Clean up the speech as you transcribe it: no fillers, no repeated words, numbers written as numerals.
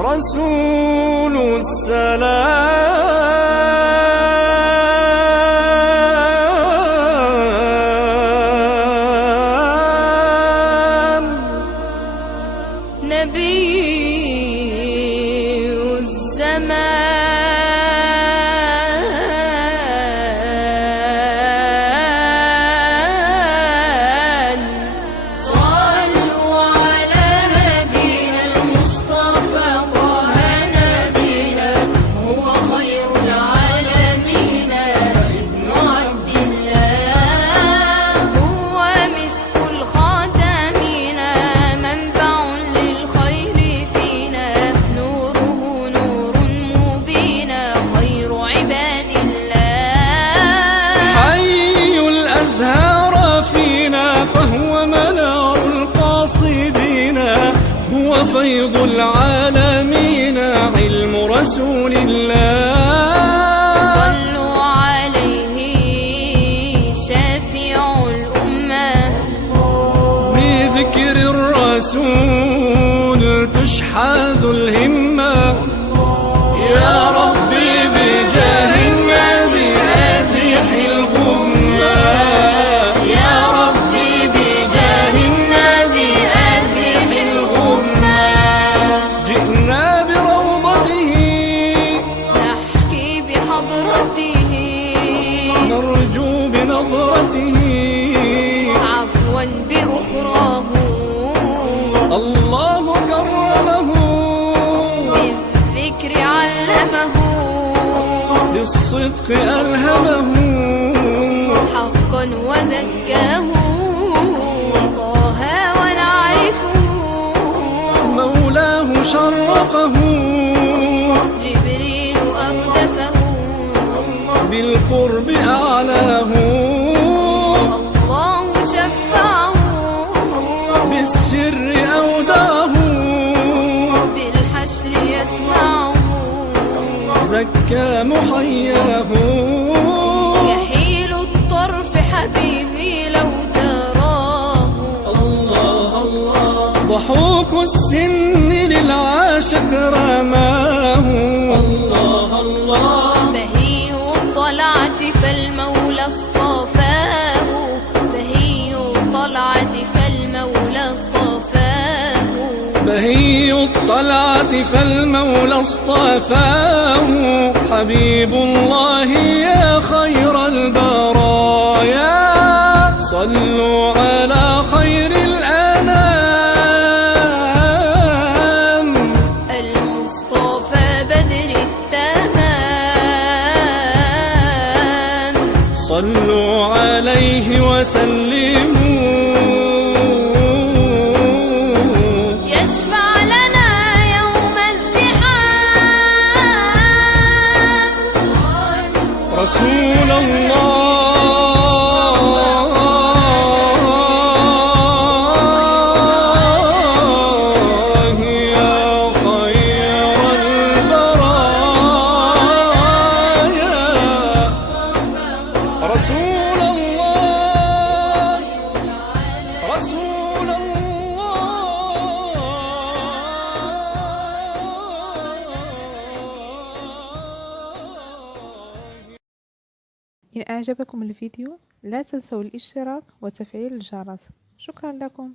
رسول السلام، نبي الزمان. صلوا على هدينا المصطفى طه نبينا، هو خير العالمين ابن عبد الله، هو مسك الخاتمين منبع للخير فينا، نوره نور مبين خير عباد الله. حي الأزهار فينا فهو منار القاصدين، هو فيض العالمين علم رسول الله. صلوا عليه شافع الأمة، بذكر الرسول تشحذ الهمة، يا ربي بجاه النبي أزح الغمة، يا ربي بجاه النبي أزح الغمة. جئنا بروضته نحكي بحضرته، نرجو بنظرته عفوا بأخراه، الله كرمه بالذكر علمه، بالصدق ألهمه، حقا وزكاه. طه ونعرفه، مولاه شرفه، جبريل أردفه، بالقرب أعلاه، الله شفعه، بالسر أوداه، بالحشر يسمعه، زكى محياه. يحيل الطرف حبيبي لو تراه، الله الله. ضحوك السن للعاشق رماه، الله الله. بهي الطلعة فالمولى اصطفاه، بهي الطلعة فالمولى اصطفاه، بهي الطلعة فالمولى اصطفاه، حبيب الله يا خير البرايا. صلوا على خير الأنام، المصطفى بدر التمام. صلوا عليه وسلموا، يشفع لنا يوم الزحام. رسول الله يا خير البرايا. رسول الله، رسول الله. إن أعجبكم الفيديو لا تنسوا الاشتراك وتفعيل الجرس. شكرا لكم.